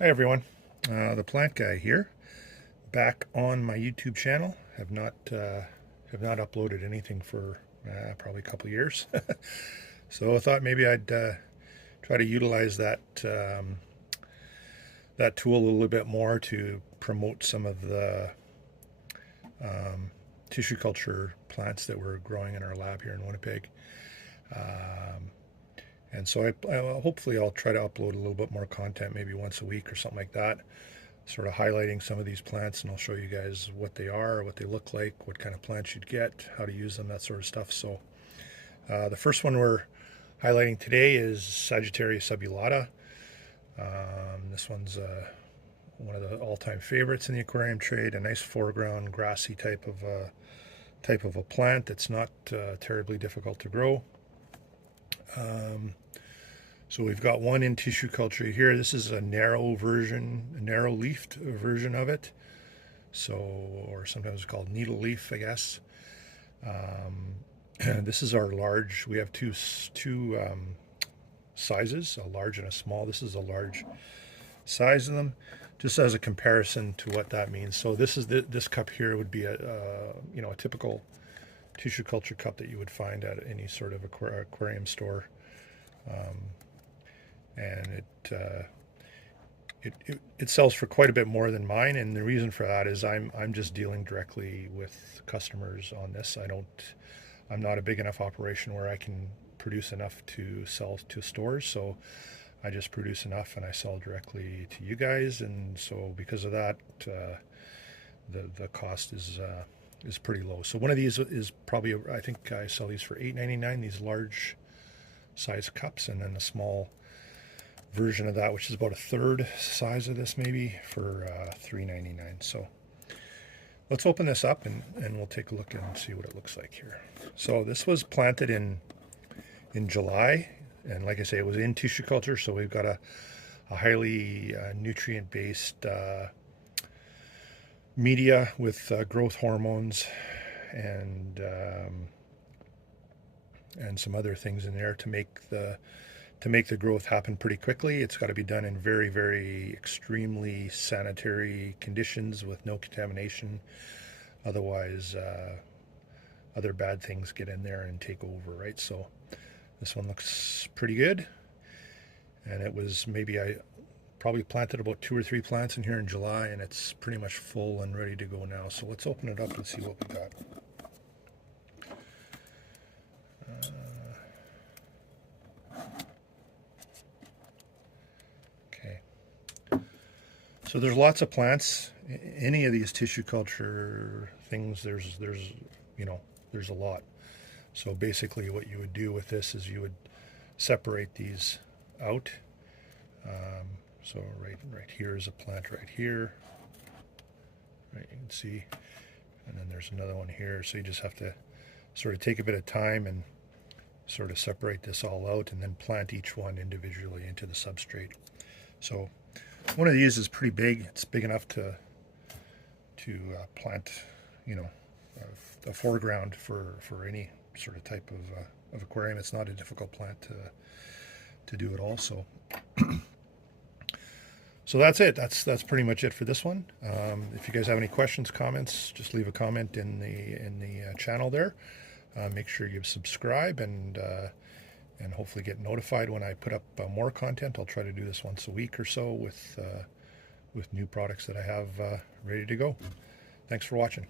Hi everyone, the plant guy here, back on my YouTube channel. Have not uploaded anything for probably a couple years, so I thought maybe I'd try to utilize that tool a little bit more to promote some of the tissue culture plants that we're growing in our lab here in Winnipeg. And so hopefully I'll try to upload a little bit more content, maybe once a week or something like that, sort of highlighting some of these plants, and I'll show you guys what they are, what they look like, what kind of plants you'd get, how to use them, that sort of stuff. So the first one we're highlighting today is Sagitarria subulata. This one's one of the all-time favorites in the aquarium trade, a nice foreground grassy type of a plant that's not terribly difficult to grow. So we've got one in tissue culture here. This is a narrow leafed version of it. So, or sometimes it's called needle leaf, I guess. This is our large. We have two sizes, a large and a small. This is a large size of them, just as a comparison to what that means. So this is this cup here would be a typical tissue culture cup that you would find at any sort of aquarium store, and it sells for quite a bit more than mine. And the reason for that is I'm just dealing directly with customers on this. I'm not a big enough operation where I can produce enough to sell to stores, so I just produce enough and I sell directly to you guys. And so because of that, the cost is pretty low. So one of these is probably, I think I sell these for $8.99, these large size cups, and then a small version of that, which is about a third size of this maybe, for $3.99. So let's open this up and we'll take a look and see what it looks like here. So this was planted in July, and like I say, it was in tissue culture, so we've got a highly nutrient-based media with growth hormones and some other things in there to make the growth happen pretty quickly. It's got to be done in very, very extremely sanitary conditions with no contamination. Otherwise, other bad things get in there and take over, right? So this one looks pretty good. And it was I probably planted about 2 or 3 plants in here in July, and it's pretty much full and ready to go now. So let's open it up and see what we got. Okay. So there's lots of plants. Any of these tissue culture things, there's a lot. So basically what you would do with this is you would separate these out. So right here is a plant right here. Right, you can see. And then there's another one here. So you just have to sort of take a bit of time and sort of separate this all out and then plant each one individually into the substrate. So one of these is pretty big. It's big enough to plant, a foreground for any sort of type of aquarium. It's not a difficult plant to do it also. So that's it. That's pretty much it for this one. If you guys have any questions, comments, just leave a comment in the channel there. Make sure you subscribe and hopefully get notified when I put up more content. I'll try to do this once a week or so with new products that I have ready to go. Thanks for watching.